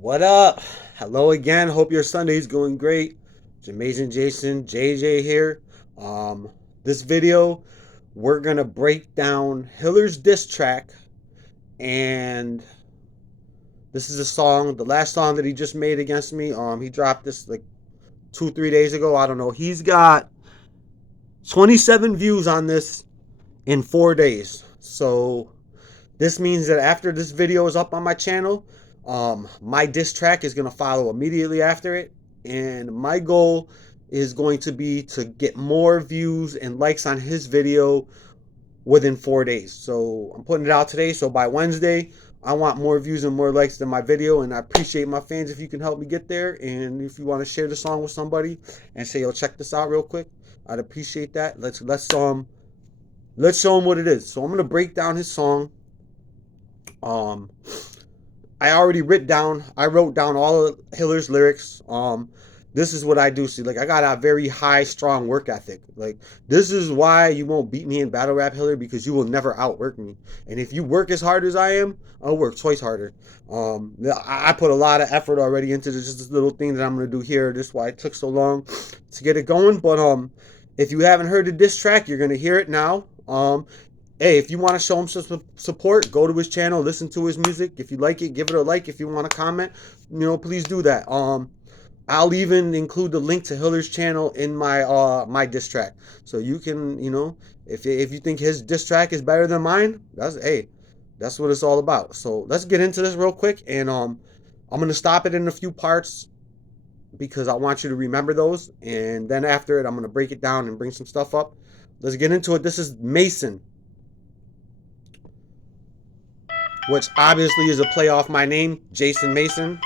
What up? Hello again. Hope your Sunday's going great. It's Amazing Jason JJ here. Um, this video, we're gonna break down Hiller's diss track, and this is a song, the last song that he just made against me. He dropped this like 2, 3 days ago. I don't know. He's got 27 views on this in 4 days. So this means that after this video is up on my channel, my diss track is going to follow immediately after it. And my goal is going to be to get more views and likes on his video within 4 days. So I'm putting it out today. So by Wednesday, I want more views and more likes than my video. And I appreciate my fans if you can help me get there. And if you want to share the song with somebody and say, yo, check this out real quick, I'd appreciate that. Let's show him what it is. So I'm gonna break down his song. Um, I wrote down all of Hiller's lyrics. This is what I do. See, like I got a very high, strong work ethic. Like this is why you won't beat me in battle rap, Hiller, because you will never outwork me. And if you work as hard as I am, I'll work twice harder. I put a lot of effort already into this little thing that I'm gonna do here. This is why it took so long to get it going. But if you haven't heard the diss track, you're gonna hear it now. Hey, if you want to show him some support, go to his channel, listen to his music. If you like it, give it a like. If you want to comment, please do that. I'll even include the link to Hiller's channel in my diss track, so you can, if you think his diss track is better than mine, that's what it's all about. So let's get into this real quick, and I'm gonna stop it in a few parts because I want you to remember those, and then after it, I'm gonna break it down and bring some stuff up. Let's get into it. This is Mason, which obviously is a play off my name, Jason Mason.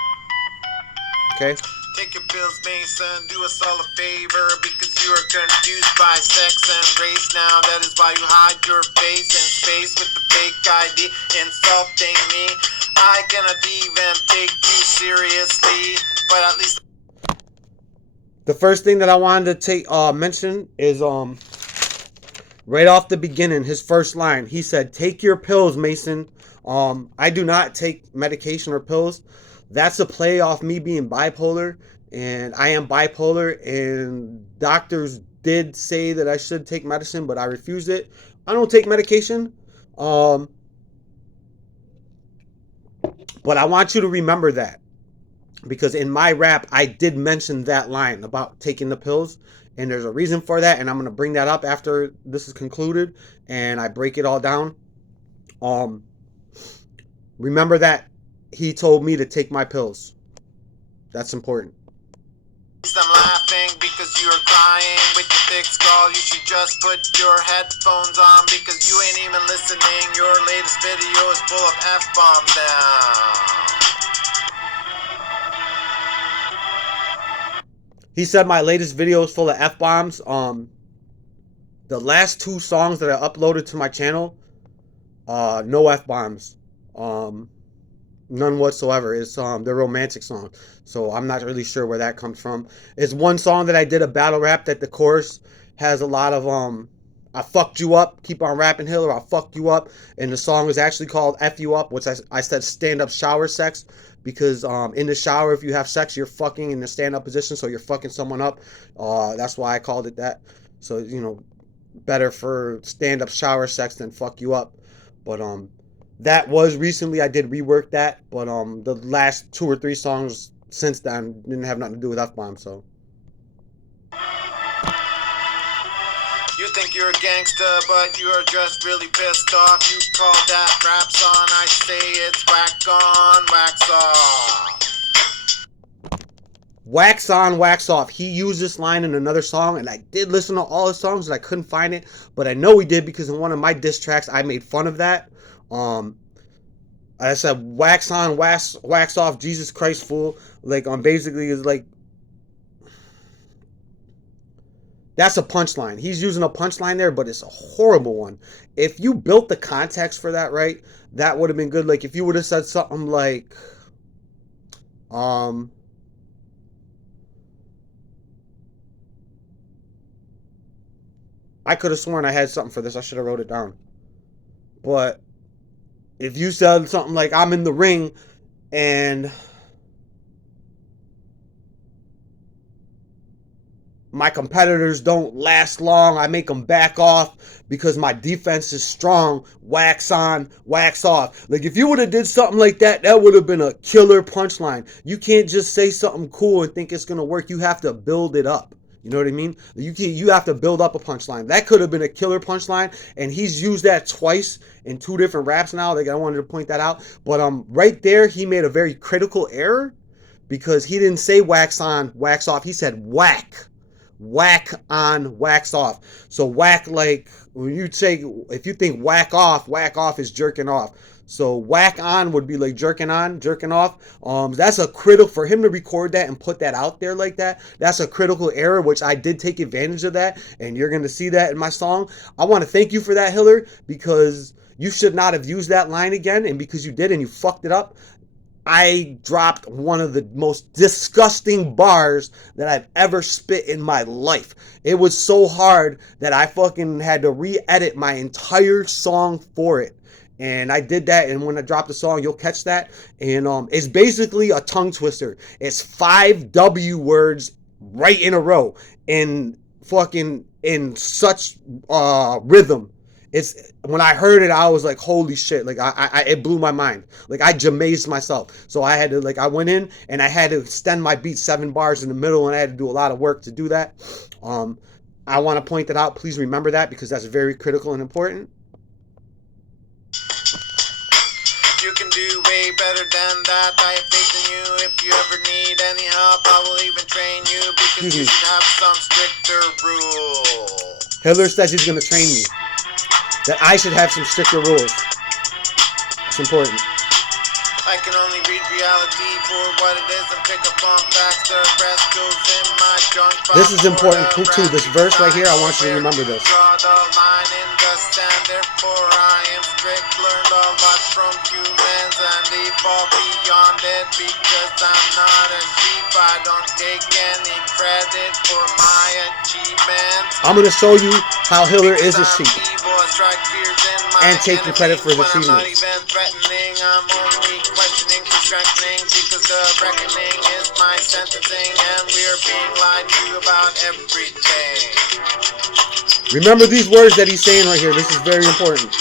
Okay. Take your pills, Mason, do us all a favor, because you are confused by sex and race now. That is why you hide your face in space with the fake ID, insulting me. I cannot even take you seriously, but at least... The first thing that I wanted to mention is right off the beginning, his first line. He said, "Take your pills, Mason." I do not take medication or pills. That's a play off me being bipolar, and I am bipolar, and doctors did say that I should take medicine, but I refused it. I don't take medication. But I want you to remember that, because in my rap, I did mention that line about taking the pills, and there's a reason for that, and I'm going to bring that up after this is concluded, and I break it all down. Remember that he told me to take my pills. That's important. I'm laughing because you're crying with your thick skull. You should just put your headphones on, because you ain't even listening. Your latest video is full of F-bombs now. He said my latest video is full of F-bombs. The last 2 songs that I uploaded to my channel, no F-bombs. None whatsoever. It's they're romantic songs, so I'm not really sure where that comes from. It's one song that I did a battle rap that the chorus has a lot of I fucked you up, keep on rapping Hiller, I fucked you up, and the song is actually called F you up, which I said stand up shower sex, because in the shower, if you have sex, you're fucking in the stand up position, so you're fucking someone up. That's why I called it that. So better for stand up shower sex than fuck you up. But that was recently, I did rework that, but the last 2 or 3 songs since then didn't have nothing to do with F-bombs, so. You think you're a gangster, but you are just really pissed off. You call that rap song, I say it's whack on, wax off. Wax on, wax off. He used this line in another song, and I did listen to all his songs, and I couldn't find it, but I know he did, because in one of my diss tracks, I made fun of that. I said wax on, wax off, Jesus Christ, fool. Like, basically is like, that's a punchline. He's using a punchline there, but it's a horrible one. If you built the context for that right, that would have been good. Like if you would have said something like, I could have sworn I had something for this. I should have wrote it down. But if you said something like, I'm in the ring and my competitors don't last long. I make them back off because my defense is strong. Wax on, wax off. Like if you would have did something like that, that would have been a killer punchline. You can't just say something cool and think it's gonna work. You have to build it up. You know what I mean? You have to build up a punchline. That could have been a killer punchline, and he's used that twice in 2 different raps now. Like I wanted to point that out. But right there, he made a very critical error because he didn't say wax on, wax off. He said whack. Whack on, wax off. So whack, like when you say, if you think whack off is jerking off. So whack on would be like jerking on, jerking off. That's a critical for him to record that and put that out there like that. That's a critical error, which I did take advantage of that, and you're gonna see that in my song. I want to thank you for that, Hilar, because you should not have used that line again, and because you did and you fucked it up, I dropped one of the most disgusting bars that I've ever spit in my life. It was so hard that I fucking had to re-edit my entire song for it. And I did that, and when I drop the song, you'll catch that. And it's basically a tongue twister. It's 5 W words right in a row in fucking in such rhythm. It's when I heard it, I was like, holy shit. Like I it blew my mind. Like I jamazed myself. So I had to, like, I went in and I had to extend my beat 7 bars in the middle, and I had to do a lot of work to do that. I want to point that out. Please remember that because that's very critical and important. You can do way better than that. I have faith in you. If you ever need any help, I will even train you because you should have some stricter rules. Hilar says he's gonna train me. That I should have some stricter rules. It's important. I can only read reality for what it is and pick up on facts. The rest goes in my junk. This is important too. This verse right here, I want you to remember this. Draw the line in the sand, therefore I am strict. Learned a lot from humans and evolve beyond it because I'm not a sheep. I don't take any credit for my achievements. I'm gonna show you how Hilar is a sheep and take the credit for his achievements. I'm not even threatening, I'm only questioning for strengthening because the reckoning is my sentencing and we're being lied to about everything. Remember these words that he's saying right here. This is very important.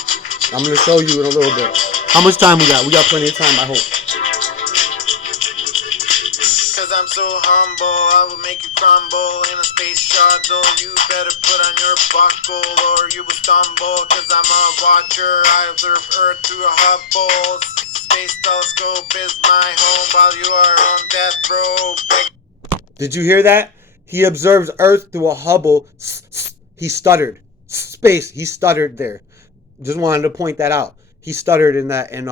I'm going to show you in a little bit. How much time we got? We got plenty of time, I hope. Cause I'm so humble, I will make you crumble in a space shuttle. You better put on your buckle or you will stumble. Cause I'm a watcher, I observe Earth through a Hubble. Space telescope is my home while you are on death row. Did you hear that? He observes Earth through a Hubble. He stuttered. Space, he stuttered there. Just wanted to point that out. He stuttered in that. And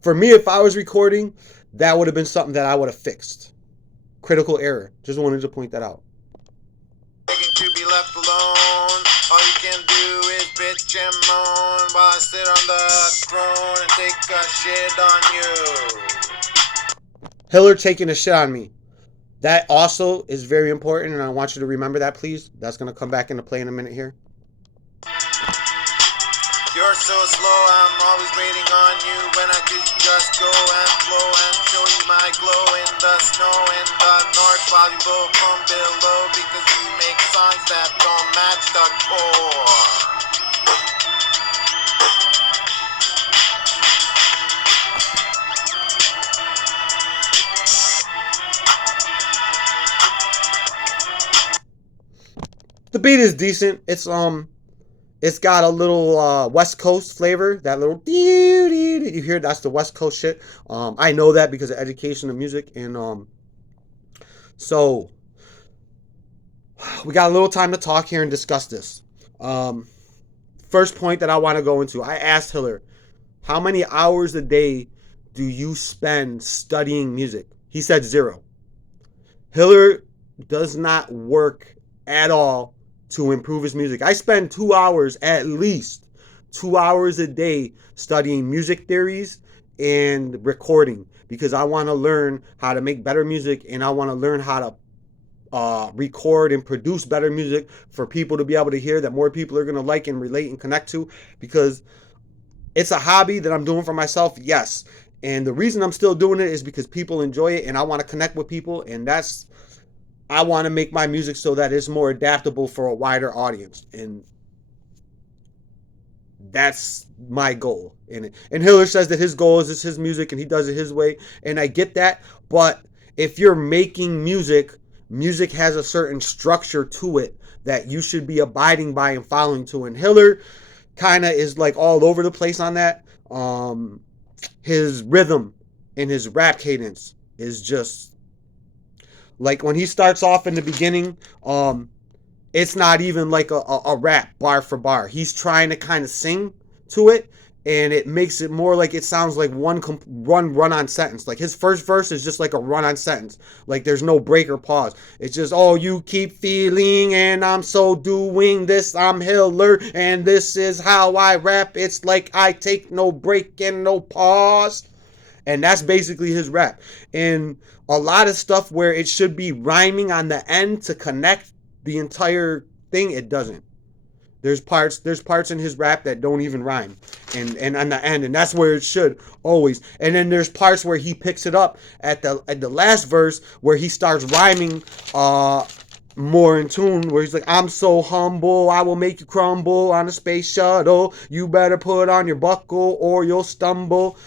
for me, if I was recording, that would have been something that I would have fixed. Critical error. Just wanted to point that out. Begging to be left alone. All you can do is bitch and moan while I sit on the throne and take a shit on you. Hilar taking a shit on me. That also is very important, and I want you to remember that, please. That's going to come back into play in a minute here. You're so slow, I'm always waiting on you. When I could just go and flow and show you my glow in the snow in the north while you blow from below because you make songs that don't match the core. The beat is decent. It's got a little West Coast flavor. That little you hear, that's the West Coast shit. I know that because of education of music, and so we got a little time to talk here and discuss this. First point that I want to go into. I asked Hilar, how many hours a day do you spend studying music? He said 0. Hilar does not work at all to improve his music. I spend 2 hours, at least 2 hours a day, studying music theories and recording because I want to learn how to make better music, and I want to learn how to record and produce better music for people to be able to hear, that more people are going to like and relate and connect to, because it's a hobby that I'm doing for myself, yes. And the reason I'm still doing it is because people enjoy it and I want to connect with people, and that's I want to make my music so that it's more adaptable for a wider audience. And that's my goal in it. And Hiller says that his goal is it's his music and he does it his way. And I get that. But if you're making music, music has a certain structure to it that you should be abiding by and following to. And Hiller kind of is like all over the place on that. His rhythm and his rap cadence is just like when he starts off in the beginning, it's not even like a rap bar for bar. He's trying to kind of sing to it, and it makes it more like it sounds like one run on sentence. Like his first verse is just like a run on sentence. Like there's no break or pause. It's just, oh, you keep feeling, and I'm so doing this. I'm Hiller, and this is how I rap. It's like I take no break and no pause. And that's basically his rap. And a lot of stuff where it should be rhyming on the end to connect the entire thing, it doesn't. There's parts in his rap that don't even rhyme. And on the end, and that's where it should always. And then there's parts where he picks it up at the last verse where he starts rhyming more in tune, where he's like, I'm so humble, I will make you crumble on a space shuttle. You better put on your buckle or you'll stumble.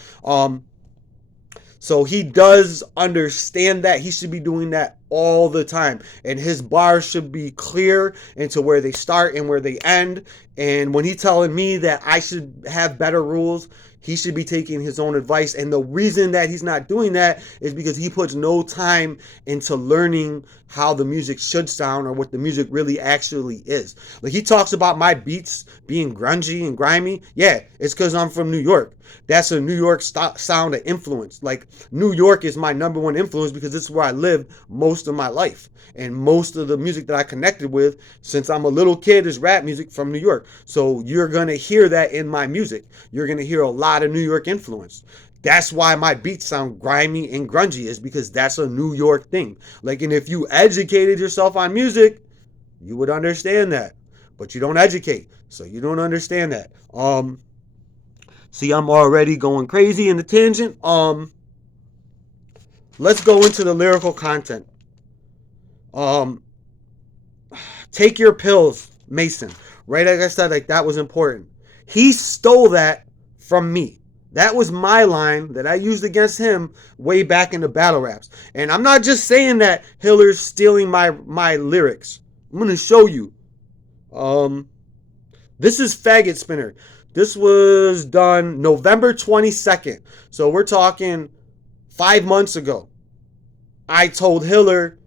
So he does understand that. He should be doing that all the time. And his bars should be clear into where they start and where they end. And when he's telling me that I should have better rules, he should be taking his own advice. And the reason that he's not doing that is because he puts no time into learning how the music should sound or what the music really actually is. Like he talks about my beats being grungy and grimy. Yeah, it's because I'm from New York. That's a New York sound of influence. Like New York is my number one influence because it's where I lived most of my life. And most of the music that I connected with since I'm a little kid is rap music from New York. So you're going to hear that in my music. You're going to hear a lot of New York influence. That's why my beats sound grimy and grungy, is because that's a New York thing. Like, and if you educated yourself on music, you would understand that. But you don't educate, so you don't understand that. See, I'm already going crazy in the tangent. Let's go into the lyrical content. Take your pills, Mason. Right, like I said, like that was important. He stole that from me. That was my line that I used against him way back in the battle raps. And I'm not just saying that Hiller's stealing my lyrics. I'm gonna show you. This is Faggot Spinner. This was done November 22nd. So we're talking 5 months ago. I told Hiller,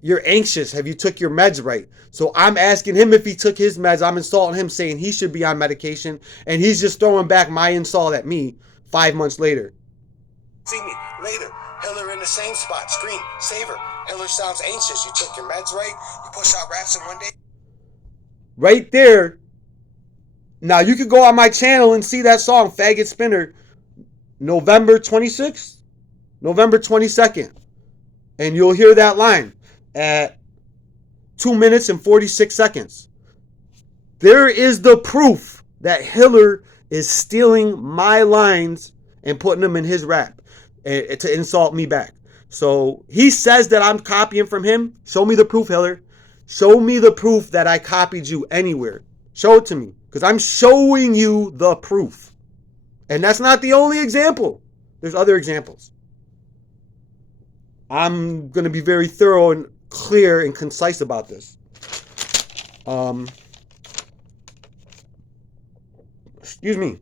you're anxious. Have you took your meds right? So I'm asking him if he took his meds. I'm insulting him saying he should be on medication. And he's just throwing back my insult at me 5 months later. See me later. Hiller in the same spot. Scream. Savor. Hiller sounds anxious. You took your meds right? You push out raps in one day? Right there. Now you can go on my channel and see that song, Faggot Spinner, November 26th, November 22nd. And you'll hear that line at 2 minutes and 46 seconds. There is the proof that Hiller is stealing my lines and putting them in his rap to insult me back. So he says that I'm copying from him. Show me the proof, Hiller. Show me the proof that I copied you anywhere. Show it to me, because I'm showing you the proof. And that's not the only example. There's other examples. I'm going to be very thorough and clear and concise about this. Excuse me.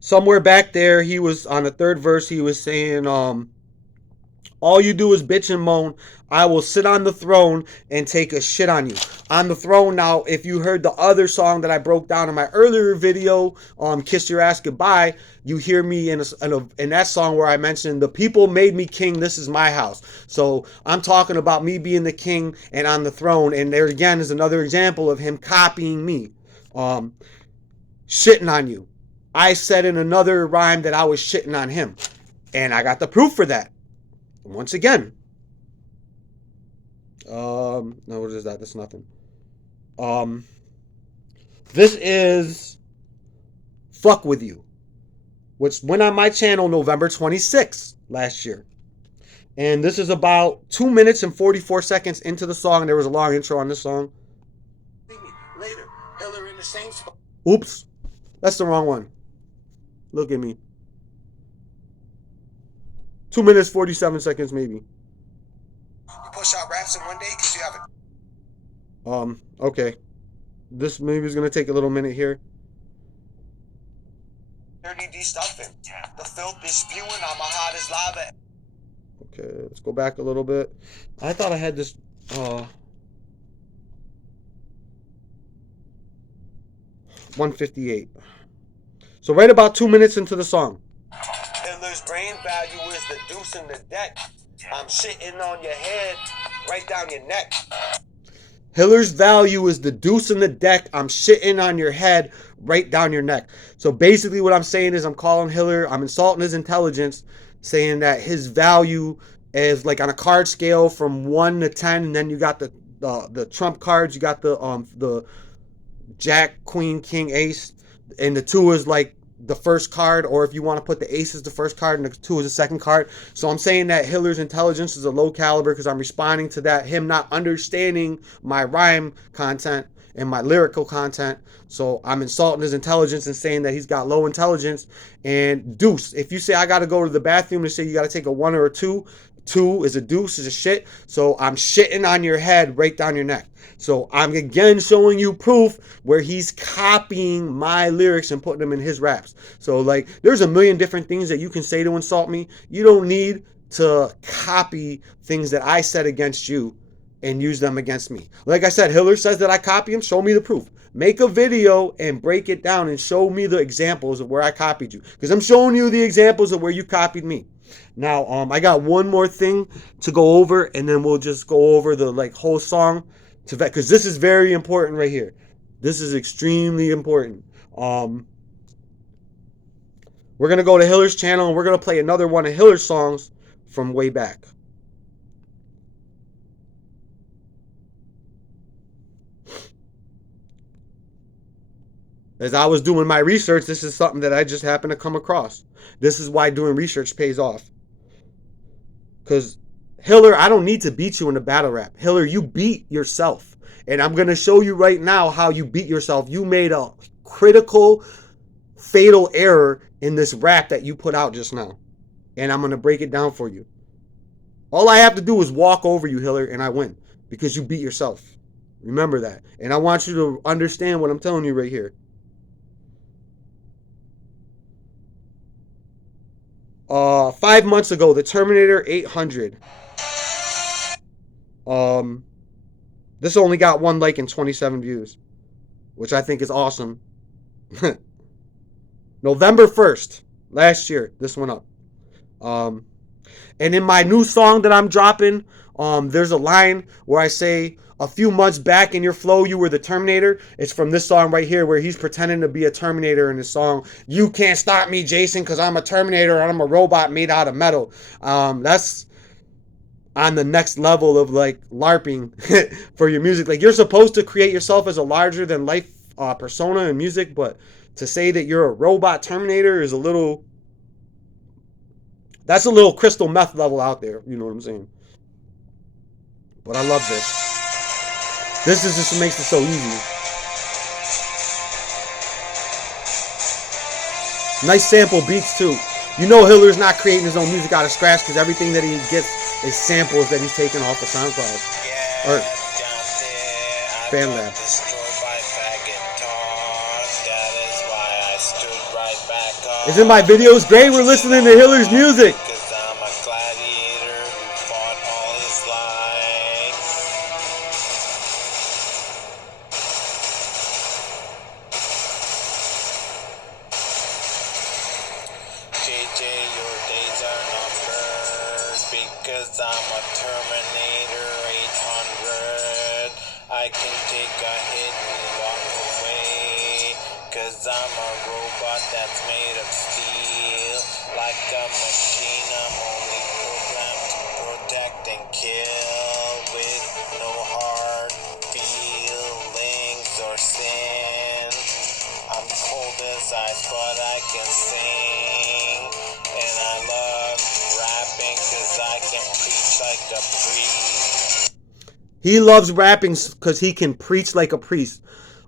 Somewhere back there, he was on the third verse, he was saying, all you do is bitch and moan. I will sit on the throne and take a shit on you. On the throne. Now, if you heard the other song that I broke down in my earlier video, Kiss Your Ass Goodbye, you hear me in that song where I mentioned the people made me king, this is my house. So I'm talking about me being the king and on the throne. And there again is another example of him copying me. Shitting on you. I said in another rhyme that I was shitting on him. And I got the proof for that. Once again. No, what is that? That's nothing. This is Fuck With You, which went on my channel November 26th last year. And this is about 2 minutes and 44 seconds into the song. There was a long intro on this song. Later, Hilary in the same spot. Oops, that's the wrong one. Look at me. 2 minutes, 47 seconds maybe. You push out raps in one day because you have it. Okay. This maybe is going to take a little minute here. Dirty D stuffing. The filth is spewing. I'm a hot as lava. Okay, let's go back a little bit. I thought I had this 158. So right about 2 minutes into the song. Hitler's brain value is the deuce in the deck. I'm shitting on your head, right down your neck. Hiller's value is the deuce in the deck. I'm shitting on your head, right down your neck. So basically what I'm saying is I'm calling Hiller, I'm insulting his intelligence, saying that his value is like on a card scale from 1 to 10, and then you got the trump cards, you got the Jack, Queen, King, Ace, and the 2 is like the first card, or if you want to put the ace as the first card and the 2 is the second card. So I'm saying that Hiller's intelligence is a low caliber because I'm responding to that, him not understanding my rhyme content and my lyrical content. So I'm insulting his intelligence and saying that he's got low intelligence. And deuce, if you say I got to go to the bathroom and say you got to take a 1 or a 2, 2 is a deuce, is a shit. So I'm shitting on your head, right down your neck. So I'm again showing you proof where he's copying my lyrics and putting them in his raps. So like there's a million different things that you can say to insult me. You don't need to copy things that I said against you and use them against me. Like I said, Hiller says that I copy him. Show me the proof. Make a video and break it down and show me the examples of where I copied you. Because I'm showing you the examples of where you copied me. Now, I got one more thing to go over, and then we'll just go over the like whole song, to because this is very important right here. This is extremely important. We're gonna go to Hiller's channel, and we're gonna play another one of Hiller's songs from way back. As I was doing my research, this is something that I just happened to come across. This is why doing research pays off. Because Hiller, I don't need to beat you in a battle rap. Hiller, you beat yourself. And I'm going to show you right now how you beat yourself. You made a critical, fatal error in this rap that you put out just now. And I'm going to break it down for you. All I have to do is walk over you, Hiller, and I win. Because you beat yourself. Remember that. And I want you to understand what I'm telling you right here. 5 months ago, the Terminator 800. This only got 1 like and 27 views, which I think is awesome. November 1st, last year, this went up. And in my new song that I'm dropping, there's a line where I say, a few months back in your flow, you were the Terminator. It's from this song right here where he's pretending to be a Terminator in his song. You can't stop me, Jason, because I'm a Terminator and I'm a robot made out of metal. That's on the next level of like LARPing for your music. Like you're supposed to create yourself as a larger than life persona in music, but to say that you're a robot Terminator is a little, that's a little crystal meth level out there. You know what I'm saying? But I love this. This is just what makes it so easy. Nice sample beats too. You know Hiller's not creating his own music out of scratch because everything that he gets is samples that he's taking off of SoundCloud. Or FanLab. Isn't my videos great? We're listening to Hiller's music. Your days are numbered because I'm a Terminator 800. I can take a hit and walk away because I'm a robot that's made of steel. Like a machine, I'm only programmed to protect and kill with no hard feelings or sin. I'm cold as precise, but I can sing. And I love rapping because I can preach like a priest. He loves rapping because he can preach like a priest.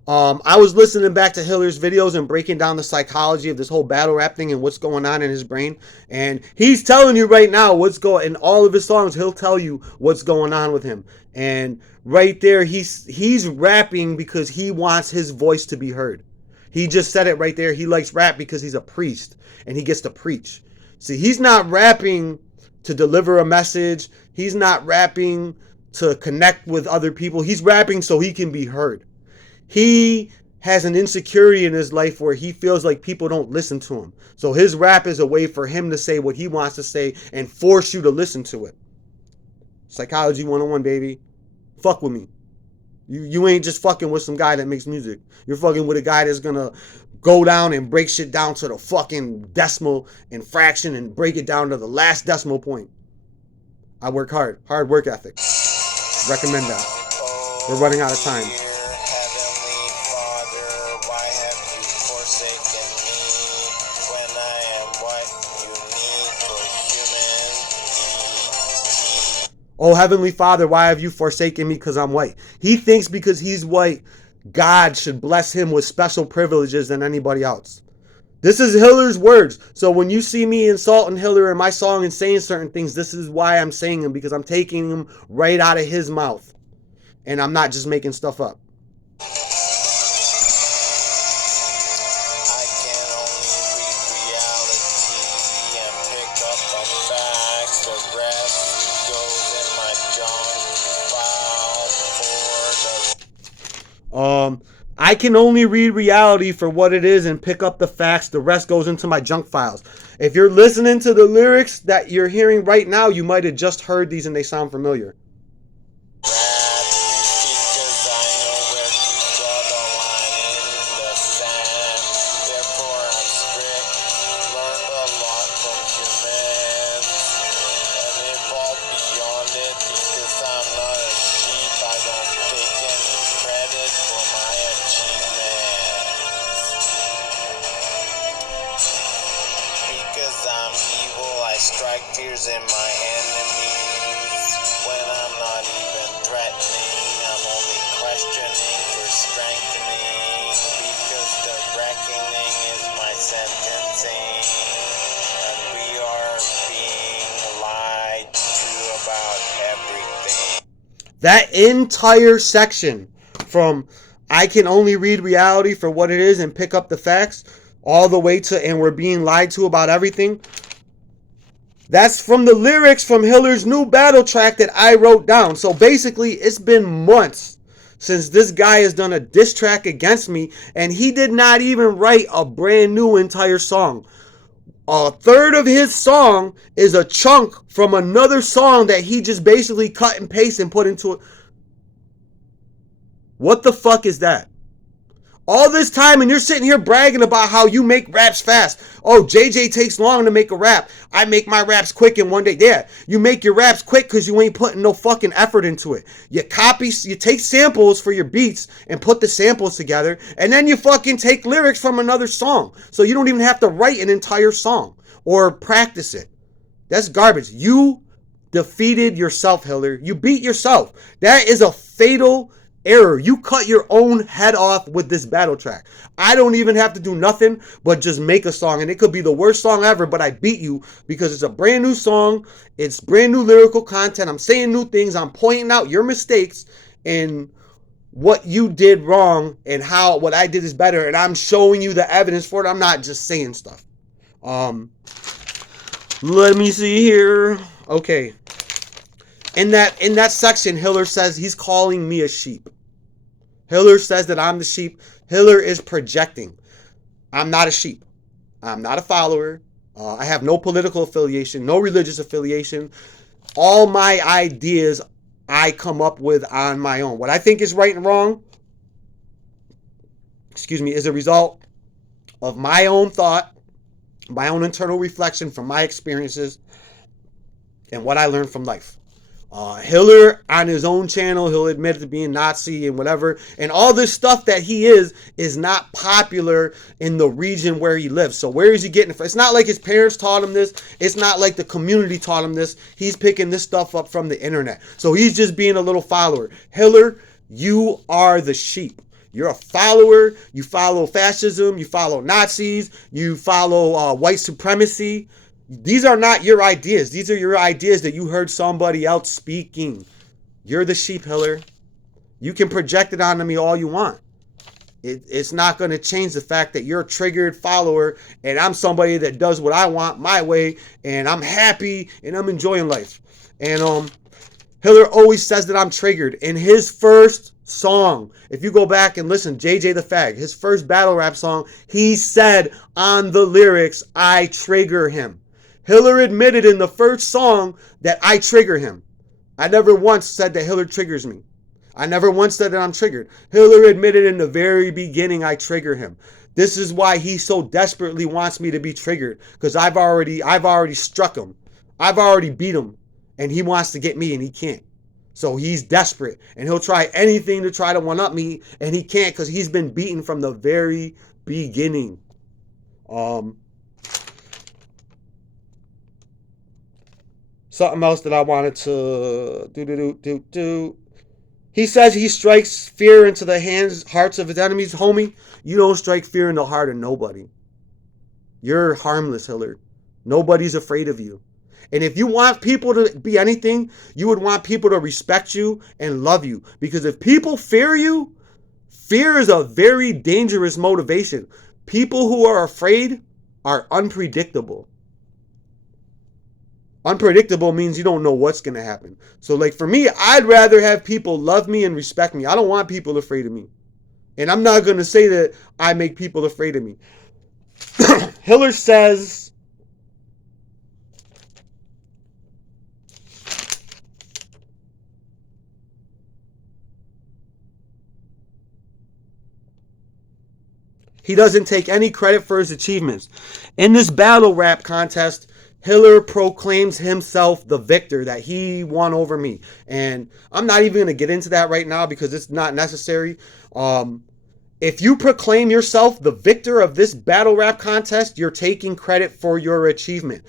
I was listening back to Hilar's videos and breaking down the psychology of this whole battle rap thing and what's going on in his brain. And he's telling you right now what's going in all of his songs. He'll tell you what's going on with him. And right there, he's rapping because he wants his voice to be heard. He just said it right there. He likes rap because he's a priest and he gets to preach. See, he's not rapping to deliver a message. He's not rapping to connect with other people. He's rapping so he can be heard. He has an insecurity in his life where he feels like people don't listen to him. So his rap is a way for him to say what he wants to say and force you to listen to it. Psychology 101, baby. Fuck with me. You ain't just fucking with some guy that makes music. You're fucking with a guy that's gonna go down and break shit down to the fucking decimal and fraction and break it down to the last decimal point. I work hard. Hard work ethic. Recommend that. We're running out of time. Oh, Heavenly Father, why have you forsaken me because I'm white? He thinks because he's white, God should bless him with special privileges than anybody else. This is Hilar's words. So when you see me insulting Hilar in my song and saying certain things, this is why I'm saying them, because I'm taking them right out of his mouth. And I'm not just making stuff up. I can only read reality for what it is and pick up the facts. The rest goes into my junk files. If you're listening to the lyrics that you're hearing right now, you might have just heard these and they sound familiar. Strike tears in my enemies when I'm not even threatening. I'm only questioning for strengthening because the reckoning is my sentencing, and we are being lied to about everything. That entire section from I can only read reality for what it is and pick up the facts all the way to and we're being lied to about everything. That's from the lyrics from Hilar's new battle track that I wrote down. So basically, it's been months since this guy has done a diss track against me, and he did not even write a brand new entire song. A third of his song is a chunk from another song that he just basically cut and paste and put into it. What the fuck is that? All this time and you're sitting here bragging about how you make raps fast. Oh, JJ takes long to make a rap. I make my raps quick in one day. Yeah, you make your raps quick because you ain't putting no fucking effort into it. You take samples for your beats and put the samples together, and then you fucking take lyrics from another song. So you don't even have to write an entire song or practice it. That's garbage. You defeated yourself, Hilar. You beat yourself. That is a fatal error. You cut your own head off with this battle track. I don't even have to do nothing but just make a song, and it could be the worst song ever, but I beat you because it's a brand new song. It's brand new lyrical content. I'm saying new things. I'm pointing out your mistakes and what you did wrong and how what I did is better, and I'm showing you the evidence for it. I'm not just saying stuff. Let me see here. Okay. In that section, Hilar says he's calling me a sheep. Hilar says that I'm the sheep. Hilar is projecting. I'm not a sheep. I'm not a follower. I have no political affiliation, no religious affiliation. All my ideas I come up with on my own. What I think is right and wrong, is a result of my own thought, my own internal reflection from my experiences, and what I learned from life. Hilar on his own channel, he'll admit to being Nazi and whatever, and all this stuff that he is not popular in the region where he lives. So where is he getting it from? It's not like his parents taught him this. It's not like the community taught him this. He's picking this stuff up from the internet. So he's just being a little follower. Hilar, you are the sheep. You're a follower. You follow fascism. You follow Nazis. You follow white supremacy. These are not your ideas. These are your ideas that you heard somebody else speaking. You're the sheep, Hilar. You can project it onto me all you want. It's not going to change the fact that you're a triggered follower and I'm somebody that does what I want my way and I'm happy and I'm enjoying life. And Hilar always says that I'm triggered. In his first song, if you go back and listen, JJ the Fag, his first battle rap song, he said on the lyrics, I trigger him. Hilar admitted in the first song that I trigger him. I never once said that Hilar triggers me. I never once said that I'm triggered. Hilar admitted in the very beginning I trigger him. This is why he so desperately wants me to be triggered, because I've already struck him. I've already beat him, and he wants to get me, and he can't. So he's desperate, and he'll try anything to try to one-up me, and he can't because he's been beaten from the very beginning. Something else that I wanted to do. He says he strikes fear into the hearts of his enemies. Homie, you don't strike fear in the heart of nobody. You're harmless, Hilar. Nobody's afraid of you. And if you want people to be anything, you would want people to respect you and love you. Because if people fear you, fear is a very dangerous motivation. People who are afraid are unpredictable. Unpredictable means you don't know what's going to happen. So like for me, I'd rather have people love me and respect me. I don't want people afraid of me. And I'm not going to say that I make people afraid of me. Hilar says, he doesn't take any credit for his achievements. In this battle rap contest, Hilar proclaims himself the victor, that he won over me. And I'm not even going to get into that right now because it's not necessary. If you proclaim yourself the victor of this battle rap contest, you're taking credit for your achievement.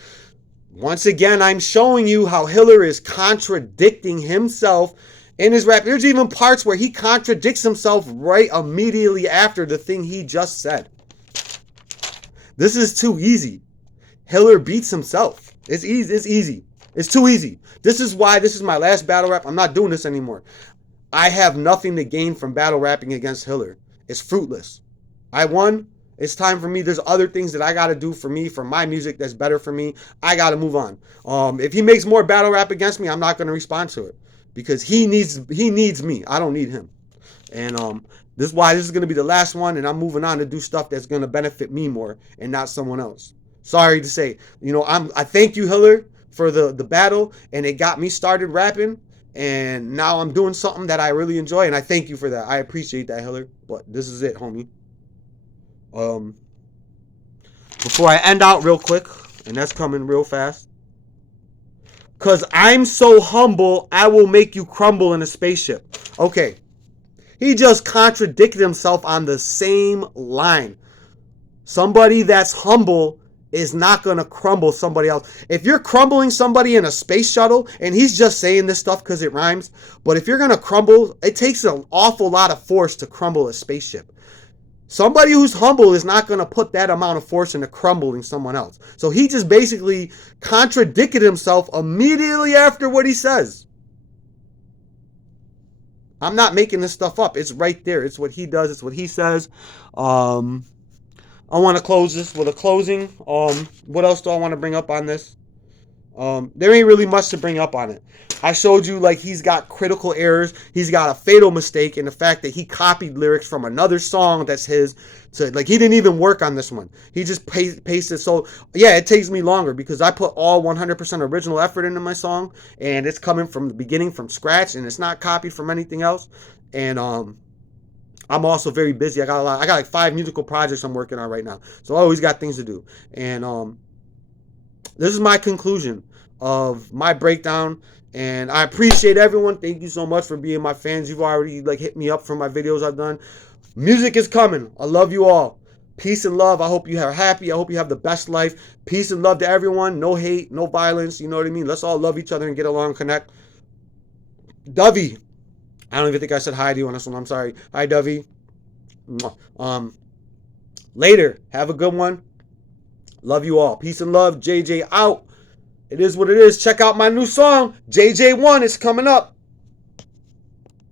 Once again, I'm showing you how Hilar is contradicting himself in his rap. There's even parts where he contradicts himself right immediately after the thing he just said. This is too easy. Hilar beats himself. It's easy. It's easy. It's too easy. This is why this is my last battle rap. I'm not doing this anymore. I have nothing to gain from battle rapping against Hilar. It's fruitless. I won. It's time for me. There's other things that I got to do for me, for my music that's better for me. I got to move on. If he makes more battle rap against me, I'm not going to respond to it because he needs me. I don't need him. And this is why this is going to be the last one, and I'm moving on to do stuff that's going to benefit me more and not someone else. Sorry to say, I thank you, Hilar, for the battle, and it got me started rapping, and now I'm doing something that I really enjoy, and I thank you for that. I appreciate that, Hilar, but this is it, homie. Before I end out real quick, and that's coming real fast, because I'm so humble, I will make you crumble in a spaceship. Okay, he just contradicted himself on the same line. Somebody that's humble is not going to crumble somebody else. If you're crumbling somebody in a space shuttle, and he's just saying this stuff because it rhymes, but if you're going to crumble, it takes an awful lot of force to crumble a spaceship. Somebody who's humble is not going to put that amount of force into crumbling someone else. So he just basically contradicted himself immediately after what he says. I'm not making this stuff up. It's right there. It's what he does. It's what he says. I want to close this with a closing. What else do I want to bring up on this? There ain't really much to bring up on it. I showed you like he's got critical errors. He's got a fatal mistake in the fact that he copied lyrics from another song that's his. So like he didn't even work on this one. He just pasted. So yeah, it takes me longer because I put all 100% original effort into my song, and it's coming from the beginning, from scratch, and it's not copied from anything else. And I'm also very busy. I got like 5 musical projects I'm working on right now. So I always got things to do. And this is my conclusion of my breakdown And I appreciate everyone. Thank you so much for being my fans. You've already like hit me up for my videos I've done. Music is coming. I love you all. Peace and love. I hope you are happy. I hope you have the best life. Peace and love to everyone. No hate, no violence. You know what I mean? Let's all love each other and get along, connect. Dovey. I don't even think I said hi to you on this one. I'm sorry. Hi, Dovey. Later. Have a good one. Love you all. Peace and love. JJ out. It is what it is. Check out my new song, JJ1. It's coming up.